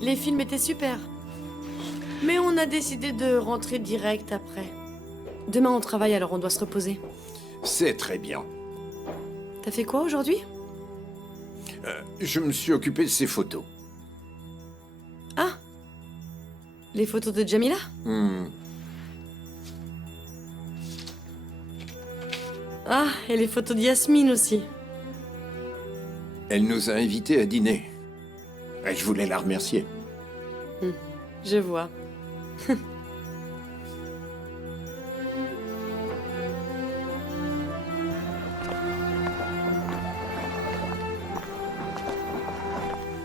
Les films étaient super. Mais on a décidé de rentrer direct après. Demain on travaille, alors on doit se reposer. C'est très bien. T'as fait quoi aujourd'hui? Je me suis occupé de ces photos. Ah! Les photos de Jamila? Ah, et les photos de Yasmine aussi. Elle nous a invités à dîner. Et je voulais la remercier. Je vois.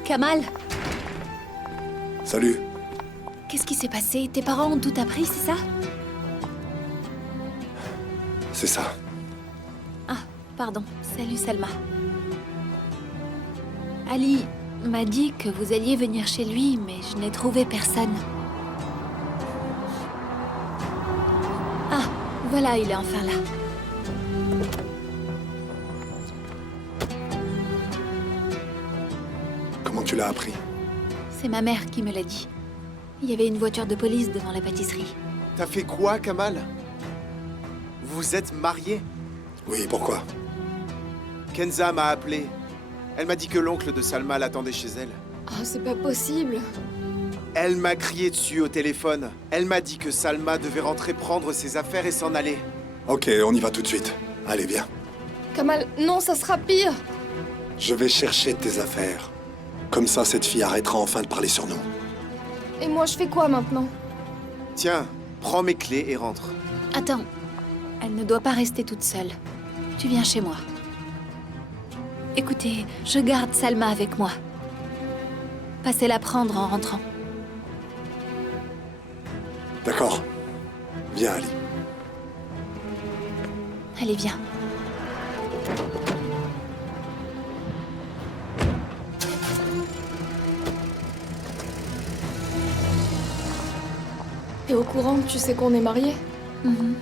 Kamal, Salut. qu'est-ce qui s'est passé? Tes parents ont tout appris, c'est ça? C'est ça. Ah, pardon. Salut Salma. Ali m'a dit que vous alliez venir chez lui, mais je n'ai trouvé personne. Ah, voilà, il est enfin là. Comment tu l'as appris? C'est ma mère qui me l'a dit. Il y avait une voiture de police devant la pâtisserie. T'as fait quoi, Kamal? Vous êtes mariés? Oui, pourquoi? Kenza m'a appelé. Elle m'a dit que l'oncle de Salma l'attendait chez elle. Oh, c'est pas possible. Elle m'a crié dessus au téléphone. Elle m'a dit que Salma devait rentrer prendre ses affaires et s'en aller. Ok, on y va tout de suite. Allez, viens. Kamal, non, ça sera pire. Je vais chercher tes affaires. Comme ça, cette fille arrêtera enfin de parler sur nous. Et moi, je fais quoi maintenant? Tiens, prends mes clés et rentre. Attends, elle ne doit pas rester toute seule. Tu viens chez moi. Écoutez, je garde Salma avec moi. Passez la prendre en rentrant. D'accord. Viens, Ali. Allez, viens. T'es au courant que tu sais qu'on est mariés? Mhm.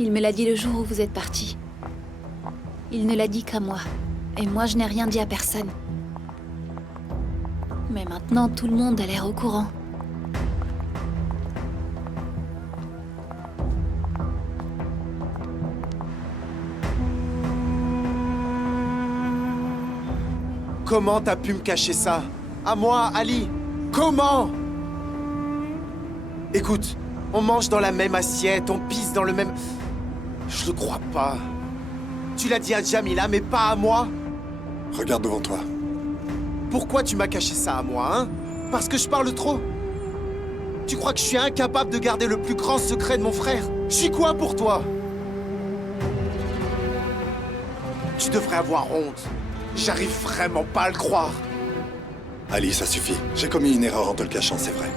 Il me l'a dit le jour où vous êtes partis. Il ne l'a dit qu'à moi. Et moi, je n'ai rien dit à personne. Mais maintenant, tout le monde a l'air au courant. Comment t'as pu me cacher ça? À moi, Ali? Comment? Écoute, on mange dans la même assiette, on pisse dans le même... Je le crois pas. Tu l'as dit à Jamila, mais pas à moi? Regarde devant toi. Pourquoi tu m'as caché ça à moi, hein? Parce que je parle trop? Tu crois que je suis incapable de garder le plus grand secret de mon frère? Je suis quoi pour toi? Tu devrais avoir honte. J'arrive vraiment pas à le croire. Ali, ça suffit. J'ai commis une erreur en te le cachant, c'est vrai.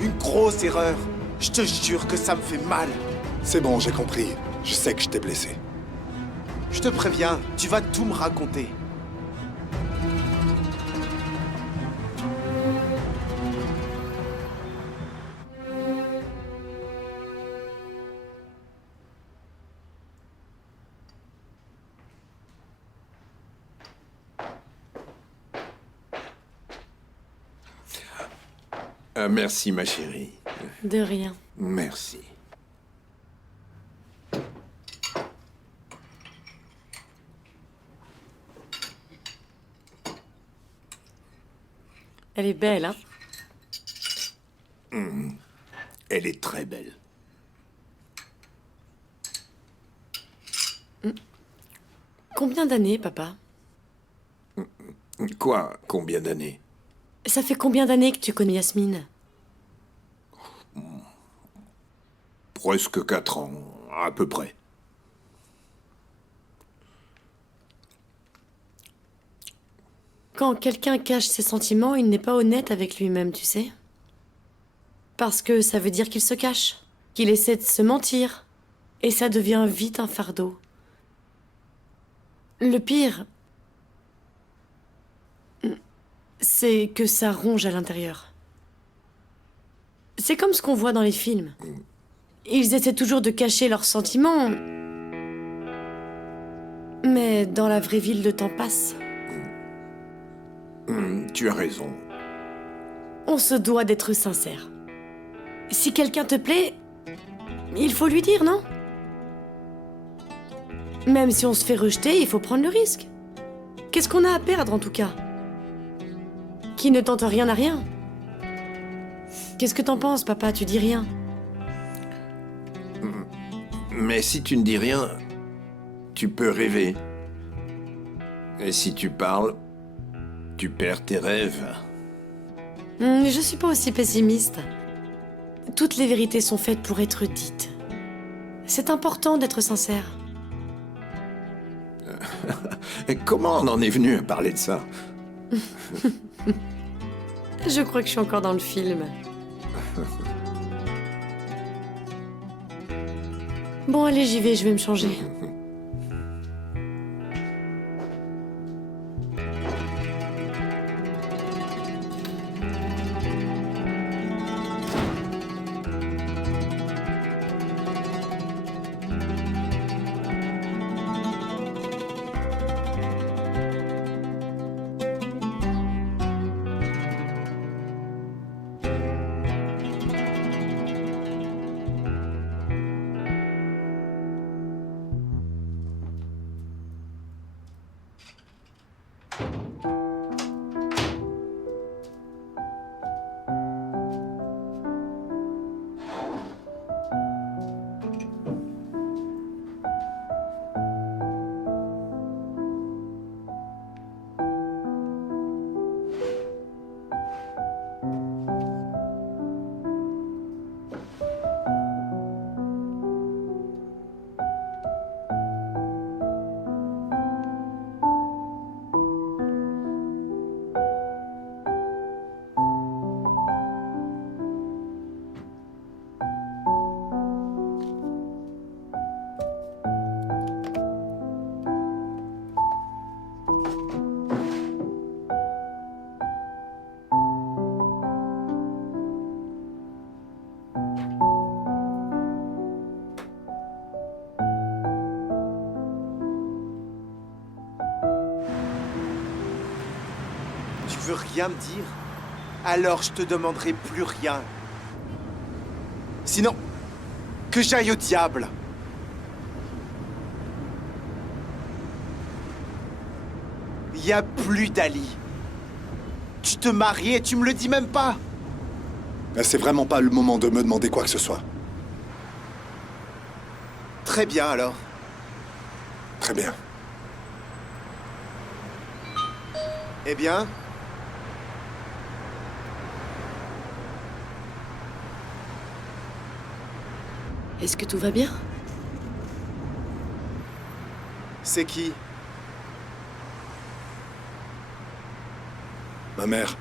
Une grosse erreur. Je te jure que ça me fait mal. C'est bon, j'ai compris. Je sais que je t'ai blessé. Je te préviens, tu vas tout me raconter. Merci, ma chérie. De rien. Merci. Elle est belle, hein? Elle est très belle. Combien d'années, papa? Quoi? Combien d'années? Ça fait combien d'années que tu connais Yasmine? Presque 4 ans, à peu près. Quand quelqu'un cache ses sentiments, il n'est pas honnête avec lui-même, tu sais. Parce que ça veut dire qu'il se cache, qu'il essaie de se mentir. Et ça devient vite un fardeau. Le pire, c'est que ça ronge à l'intérieur. C'est comme ce qu'on voit dans les films. Ils essaient toujours de cacher leurs sentiments. Mais dans la vraie vie, le temps passe. Tu as raison. On se doit d'être sincère. Si quelqu'un te plaît, il faut lui dire, non? Même si on se fait rejeter, il faut prendre le risque. Qu'est-ce qu'on a à perdre en tout cas? Qui ne tente rien n'a rien. Qu'est-ce que t'en penses, papa? Tu dis rien. Mais si tu ne dis rien, tu peux rêver. Et si tu parles, tu perds tes rêves. Je suis pas aussi pessimiste. Toutes les vérités sont faites pour être dites. C'est important d'être sincère. Et comment on en est venu à parler de ça? Je crois que je suis encore dans le film. Bon, allez, j'y vais, je vais me changer. Tu veux rien me dire? Alors je te demanderai plus rien. Sinon, que j'aille au diable. Y a plus d'Ali. Tu te maries et tu me le dis même pas. C'est vraiment pas le moment de me demander quoi que ce soit. Très bien alors. Très bien. Eh bien, Est-ce que tout va bien? c'est qui? Ma mère.